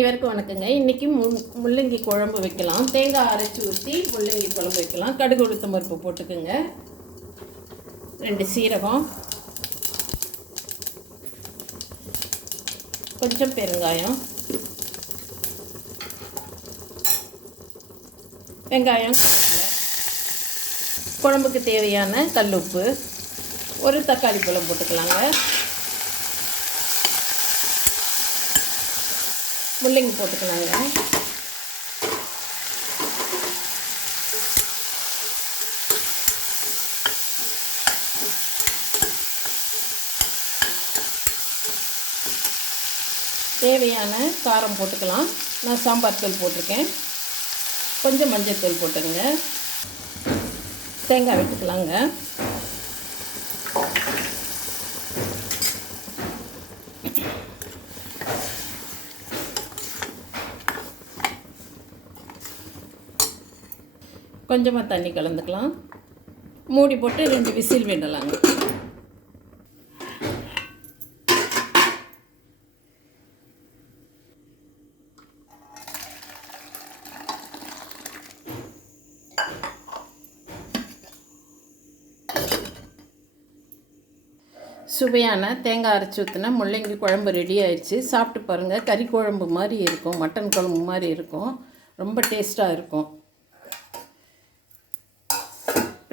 இவருக்கு வணக்கங்க. இன்றைக்கி மு முள்ளங்கி குழம்பு வைக்கலாம். தேங்காய் அரைச்சி ஊற்றி முள்ளங்கி குழம்பு வைக்கலாம். கடுகு உளுத்தம் பருப்பு போட்டுக்குங்க. ரெண்டு சீரகம். கொஞ்சம் பெருங்காயம். வெங்காயம் குழம்புக்கு தேவையான கல்லுப்பு ஒரு தக்காளி பழம் போட்டுக்கலாங்க. முள்ளங்கி போட்டுக்கலாங்க. தேவையான காரம் போட்டுக்கலாம். நான் சாம்பார் தூள் போட்டிருக்கேன். கொஞ்சம் மஞ்சள் தூள் போட்டுருங்க. தேங்காய் விட்டுக்கலாங்க கொஞ்சமாக தண்ணி கலந்துக்கலாம். மூடி போட்டு ரெண்டு விசில் விடலாங்க. சுவையான தேங்காய் அரைச்சி ஊற்றின முள்ளங்கி குழம்பு ரெடி ஆயிடுச்சு. சாப்பிட்டு பாருங்கள் கறி குழம்பு மாதிரி இருக்கும் மட்டன் குழம்பு மாதிரி இருக்கும். ரொம்ப டேஸ்ட்டாக இருக்கும்.